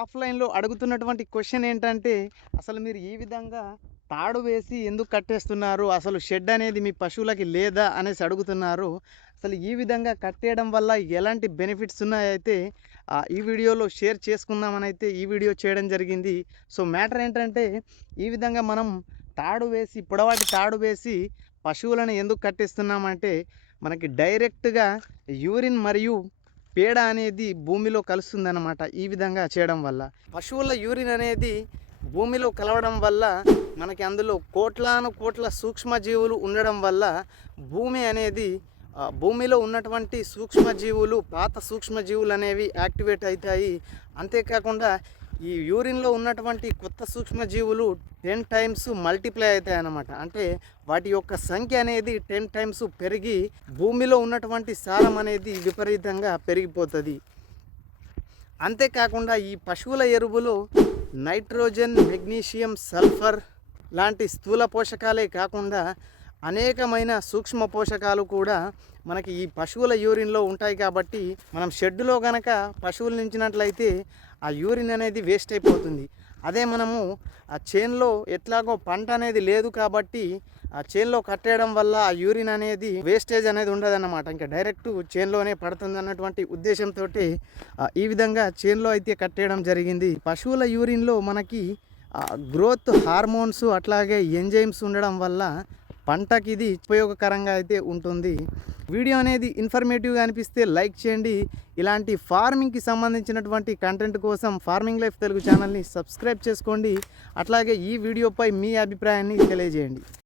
ఆఫ్‌లైన్‌లో అడుగుతున్నటువంటి క్వెషన్ ఏంటంటే, అసలు మీరు ఈ విధంగా తాడు వేసి ఎందుకు కట్టేస్తున్నారు? అసలు షెడ్ అనేది మీ పశువులకి లేదా? అనేసి అడుగుతున్నారు. అసలు ఈ విధంగా కట్టేయడం వల్ల ఎలాంటి బెనిఫిట్స్ ఉన్నాయైతే ఈ వీడియోలో షేర్ చేసుకుందామనైతే ఈ వీడియో చేయడం జరిగింది. సో, మ్యాటర్ ఏంటంటే, ఈ విధంగా మనం తాడు వేసి పొడవాటి తాడు వేసి పశువులను ఎందుకు కట్టేస్తున్నామంటే, మనకి డైరెక్ట్‌గా యూరిన్ మరియు పేడ అనేది భూమిలో కలుస్తుందన్నమాట. ఈ విధంగా చేయడం వల్ల పశువుల యూరిన్ అనేది భూమిలో కలవడం వల్ల మనకి అందులో కోట్లాను కోట్ల సూక్ష్మజీవులు ఉండడం వల్ల భూమి అనేది భూమిలో ఉన్నటువంటి సూక్ష్మజీవులు పాత సూక్ష్మజీవులు అనేవి యాక్టివేట్ అవుతాయి. అంతేకాకుండా ఈ యూరిన్లో ఉన్నటువంటి కొత్త సూక్ష్మజీవులు 10 టైమ్స్ మల్టిప్లై అవుతాయి అన్నమాట. అంటే వాటి యొక్క సంఖ్య అనేది 10 టైమ్స్ పెరిగి భూమిలో ఉన్నటువంటి సారం అనేది విపరీతంగా పెరిగిపోతుంది. అంతేకాకుండా ఈ పశువుల ఎరువులో నైట్రోజన్, మెగ్నీషియం, సల్ఫర్ లాంటి స్థూల పోషకాలే కాకుండా అనేకమైన సూక్ష్మ పోషకాలు కూడా మనకి ఈ పశువుల యూరిన్లో ఉంటాయి. కాబట్టి మనం షెడ్డులో కనుక పశువులు నించినట్లయితే ఆ యూరిన్ అనేది వేస్ట్ అయిపోతుంది. అదే మనము ఆ చేన్లో ఎట్లాగో పంట అనేది లేదు కాబట్టి ఆ చేన్లో కట్టేయడం వల్ల ఆ యూరిన్ అనేది వేస్టేజ్ అనేది ఉండదన్నమాట. ఇంకా డైరెక్ట్ చేన్లోనే పడుతుంది అన్నటువంటి ఉద్దేశంతో ఈ విధంగా చేన్లో అయితే కట్టేయడం జరిగింది. పశువుల యూరిన్లో మనకి గ్రోత్ హార్మోన్స్ అట్లాగే ఎంజైమ్స్ ఉండడం వల్ల పంటకి ఇది ఉపయోగకరంగా అయితే ఉంటుంది. వీడియో అనేది ఇన్ఫర్మేటివ్గా అనిపిస్తే లైక్ చేయండి. ఇలాంటి ఫార్మింగ్కి సంబంధించినటువంటి కంటెంట్ కోసం ఫార్మింగ్ లైఫ్ తెలుగు ఛానల్ని సబ్స్క్రైబ్ చేసుకోండి. అట్లాగే ఈ వీడియోపై మీ అభిప్రాయాన్ని తెలియజేయండి.